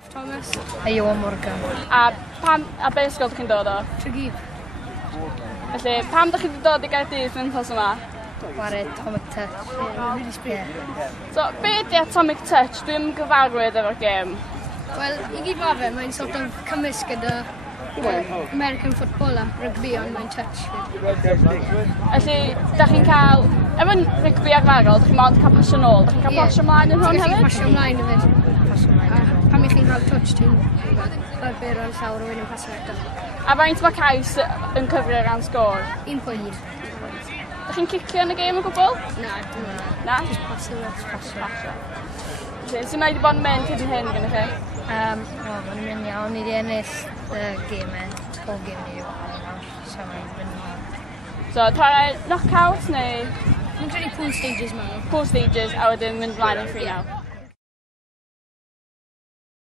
Thomas. A Iwan Morgan. A be ysgol ydych chi'n dod o? Tregeep. Felly, pam ydych chi wedi dod i Gaerdydd yn wythnos yma? Chwarae Atomic Touch. Really sbrig. So, be ydi Atomic Touch? Dwi'n gyfarwydd efo'r gêm. Wel, i gyd fa fe, mae'n sort of cymys gyda American football a rygbi, ond mae'n touch. Felly, da chi'n cael... Efo'n rygbi arferol, da chi'n mond cael pasio nôl. Da chi'n cael pasio ymlaen yn hwn Ti'n gallu hefyd? pasio ymlaen hefyd. Pam i chi'n cael touch, ti'n barber o'n llawr o wyn yn pasio eto. A faint mae cais yn cyfri ran sgôr? 1 pwynt. Da chi'n cicio yn y gêm o gwbl? Na, dim ond. Na? Just pasio fe. Pasio. Felly, sy'n mae wedi bod yn mynd hyd yn hyn gyda chi? Mae'n mynd iawn i di ennill y gemau. O gem ni yw. So mae'n mynd iawn. So, twarai knock-out neu Mae'n credu pool stages ma'n. pool stages a wedyn mynd mlaen yn free now?